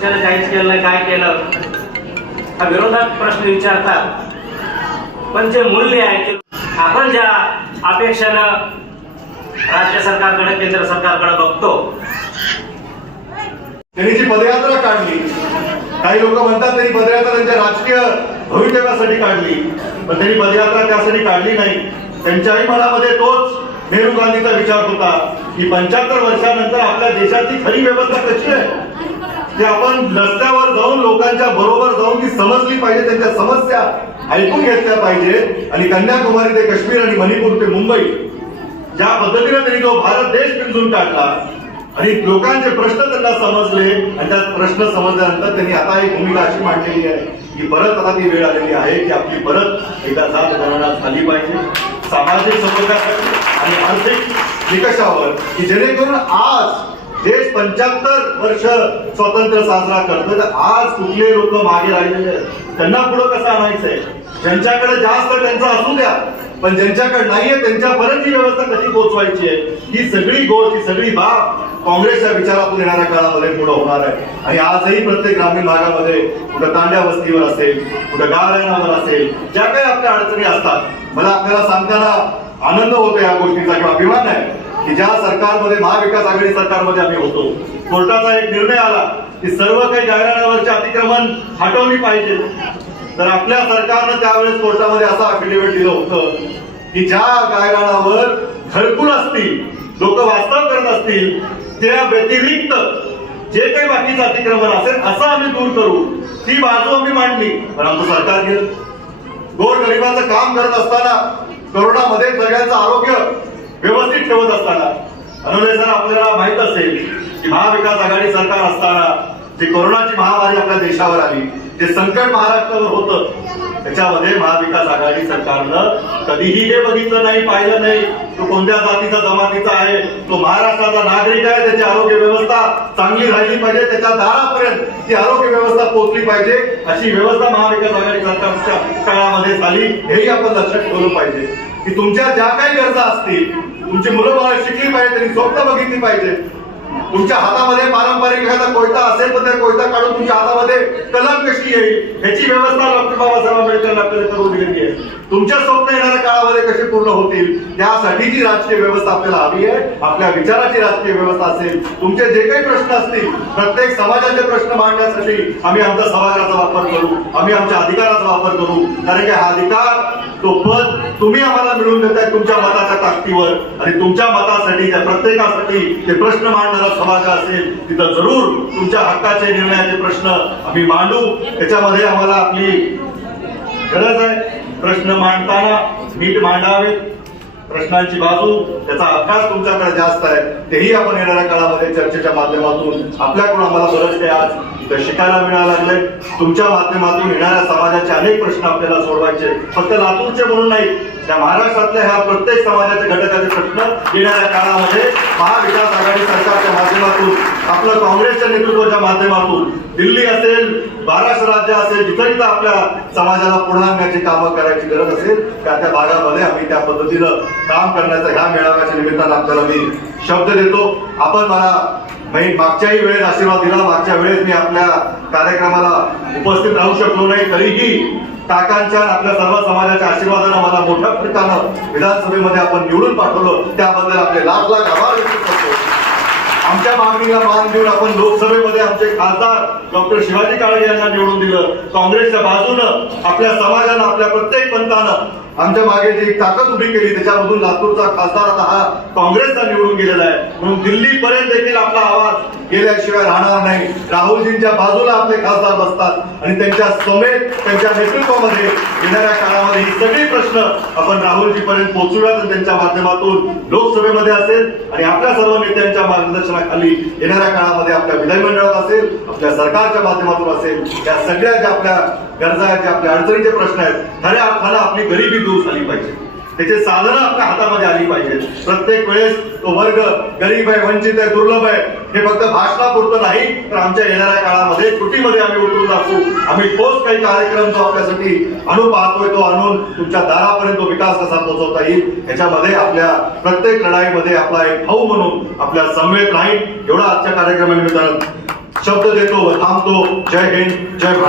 त्याला काहीच केलं नाही, काय केलं हा विरोधात प्रश्न विचारतात. पण जे मूल्य आहे ते आपण ज्या अपेक्षेनं राज्य सरकारकडे केंद्र सरकारकडे बघतो. त्यांनी जी पदयात्रा काढली, काही लोक म्हणतात त्यांनी पदयात्रा त्यांच्या राजकीय भवितव्यासाठी काढली, पण त्यांनी पदयात्रा त्यासाठी काढली नाही. त्यांच्याही मनामध्ये तोच नेहरू गांधीचा विचार होता की 75 वर्षानंतर आपल्या देशाची खरी व्यवस्था कशी आहे ते आपण रस्त्यावर जाऊन लोकांच्या बरोबर जाऊन ती समजली पाहिजे, त्यांच्या समस्या ऐकून घेतल्या पाहिजे. आणि कन्याकुमारी ते काश्मीर आणि मणिपूर ते मुंबई ज्या पद्धतीने त्यांनी तो भारत देश पिंजून काढला आणि लोकांचे प्रश्न त्यांना समजले आणि त्या प्रश्न समजल्यानंतर त्यांनी आता एक भूमिका अशी मांडलेली आहे की परत आता ती वेळ आलेली आहे की आपली परत एकदा जात गणना झाली पाहिजे सामाजिक समस्यासाठी आणि आर्थिक निकषावर, की जेणेकरून आज देश 75 वर्ष स्वातंत्र्य साजरा करतो. तर आज कुठले लोक मागे राहिलेले आहेत, त्यांना पुढे कसं आणायचंय, ज्यांच्याकडे जास्त त्यांचं असू द्या, पण ज्यांच्याकडे नाहीये त्यांच्यापर्यंत ही व्यवस्था कशी पोहोचवायची आहे, ही सगळी गोष्ट, ही सगळी बाब काँग्रेसच्या विचारातून येणाऱ्या काळामध्ये पुढे होणार आहे. आणि आजही प्रत्येक ग्रामीण भागामध्ये कुठं तांड्या वस्तीवर असेल, कुठं गावरानावर असेल, ज्या काही आपल्या अडचणी असतात, मला आपल्याला सांगताना आनंद होतो या गोष्टीचा किंवा अभिमान आहे की ज्या सरकारमध्ये महाविकास आघाडी सरकारमध्ये आम्ही होतो, कोर्टाचा एक निर्णय आला की सर्व काही गायरानावरचे अतिक्रमण हटवली पाहिजे. तर आपल्या सरकारनं त्यावेळेस कोर्टामध्ये असं अफिडेव्हिट दिलं होतं की ज्या गायरानावर घरकुल असतील, लोक वास्तव करत असतील, त्या व्यतिरिक्त जे काही बाकीचं अतिक्रमण असेल असं आम्ही दूर करू, ती बाजू आम्ही मांडली. पण आमचं सरकार गेलं. गोरगरिबाचं काम करत असताना, कोरोनामध्ये सगळ्यांचं आरोग्य व्यवस्थित ठेवत असताना, अनोले सर आपल्याला माहित असेल की महाविकास आघाडी सरकार असताना जी कोरोनाची महामारी आपल्या देशावर आली, जे संकट महाराष्ट्रावर होतं, त्याच्यामध्ये महाविकास आघाडी सरकारनं कधीही हे बघितलं नाही, पाहिलं नाही तो कोणत्या जातीचा जमातीचा आहे, तो महाराष्ट्राचा नागरिक आहे, त्याची आरोग्य व्यवस्था चांगली राहिली पाहिजे, त्याच्या दारापर्यंत ती आरोग्य व्यवस्था पोहोचली पाहिजे, अशी व्यवस्था महाविकास आघाडी सरकारच्या काळामध्ये झाली. हेही आपण लक्षात ठेवलं पाहिजे की तुमच्या ज्या काही गरजा असतील, तुमची मुलं बाळ शिकली पाहिजे, त्यांनी स्वप्न बघितली पाहिजे. तुमच्या हातामध्ये पारंपरिक एखादा कोयता असेल तर त्या कोयता काढून तुमच्या हातामध्ये कलम कशी येईल याची व्यवस्था डॉक्टर बाबासाहेब आंबेडकरांनी आपल्याला करून दिलेली आहे. तुमच्या स्वप्न येणाऱ्या काळामध्ये कसे पूर्ण होतील त्यासाठीची राजकीय व्यवस्था आपल्याला हवी आहे. आपल्या विचाराची राजकीय व्यवस्था असेल, तुमचे जे काही प्रश्न असतील, प्रत्येक समाजाचे प्रश्न मांडण्यासाठी आम्ही आमच्या सभागृहाचा वापर करू, आम्ही आमच्या अधिकाराचा वापर करू. कारण की हा अधिकार, तो पद तुम्ही आम्हाला मिळवून देताय तुमच्या मताच्या ताकदीवर, आणि तुमच्या मतासाठी, त्या प्रत्येकासाठी ते प्रश्न मांडणारा सभागृह असेल तिथं जरूर तुमच्या हक्काचे निर्णयाचे प्रश्न आम्ही मांडू. त्याच्यामध्ये आम्हाला आपली गरज आहे. प्रश्न मांडताना नीट मांडावे, प्रश्नांची बाजू, त्याचा अभ्यास तुमच्याकडे जास्त आहे, तेही आपण येणाऱ्या काळामध्ये चर्चेच्या माध्यमातून आपल्याकडून आम्हाला बरंच काही आज शिकायला मिळायला लागले. तुमच्या माध्यमातून येणाऱ्या समाजाचे अनेक प्रश्न आपल्याला सोडवायचे, फक्त लातूरचे म्हणून नाही, त्या महाराष्ट्रातल्या ह्या प्रत्येक समाजाच्या घटकाचे प्रश्न येणाऱ्या काळामध्ये महाविकास आघाडी सरकारच्या माध्यमातून, आपलं काँग्रेसच्या नेतृत्वाच्या माध्यमातून, दिल्ली असेल, महाराष्ट्र राज्य असेल, जिथं जिथं आपल्या समाजाला पुढे आणण्याची कामं करायची गरज असेल त्या भागामध्ये आम्ही त्या पद्धतीनं काम करण्याचा ह्या मेळाव्याच्या निमित्तानं आपल्याला मी शब्द देतो. आपण मला मागच्याही वेळेस आशीर्वाद दिला, मागच्या वेळेस मी आपल्या कार्यक्रमाला उपस्थित राहू शकलो नाही, तरीही काकांच्या आपल्या सर्व समाजाच्या आशीर्वादानं मला मोठ्या फरकानं विधानसभेमध्ये आपण निवडून पाठवलं, त्याबद्दल आपले लाख लाख आभार व्यक्त करतो. आमच्या मागणीला मान देऊन आपण लोकसभेमध्ये आमचे खासदार डॉक्टर शिवाजी काळे यांना निवडून दिलं. काँग्रेसच्या बाजूनं आपल्या समाजानं, आपल्या प्रत्येक पंथानं आमच्या मागे जी ताकद उभी केली, त्याच्यामधून लातूरचा खासदार आता हा काँग्रेसचा निवडून गेलेला आहे. म्हणून दिल्लीपर्यंत देखील आपला आवाज गेल्याशिवाय राहणार नाही. राहुलजींच्या बाजूला आपले खासदार बसतात आणि त्यांच्या समेत, त्यांच्या नेतृत्वामध्ये येणाऱ्या काळामध्ये ही सगळी प्रश्न आपण राहुलजीपर्यंत पोहोचूयात. त्यांच्या माध्यमातून लोकसभेमध्ये असेल आणि आपल्या सर्व नेत्यांच्या मार्गदर्शनाखाली येणाऱ्या काळामध्ये आपल्या विधानमंडळात असेल, आपल्या सरकारच्या माध्यमातून असेल, या सगळ्या ज्या आपल्या गरजा आहेत, ज्या आपल्या अडचणीचे प्रश्न आहेत, खऱ्या अर्थानं आपली गरिबी दूर झाली पाहिजे, त्याचे साधनं आपल्या हातामध्ये आली पाहिजे. प्रत्येक वेळेस तो वर्ग गरीब आहे, वंचित आहे, दुर्लभ आहे, हे फक्त भाषणापुरतं नाही, तर आमच्या येणाऱ्या काळामध्ये कृतीमध्ये आम्ही उतरून दाखवू. आम्ही ठोस काही कार्यक्रम जो आपल्यासाठी आणू पाहतोय तो आणून तुमच्या दारापर्यंत तो विकास कसा पोहोचवता येईल ह्याच्यामध्ये आपल्या प्रत्येक लढाईमध्ये आपला एक भाऊ म्हणून आपल्या समवेत राहील, एवढा आजच्या कार्यक्रमानिमित्तानं शब्द देतो व थांबतो. जय हिंद, जय भारत.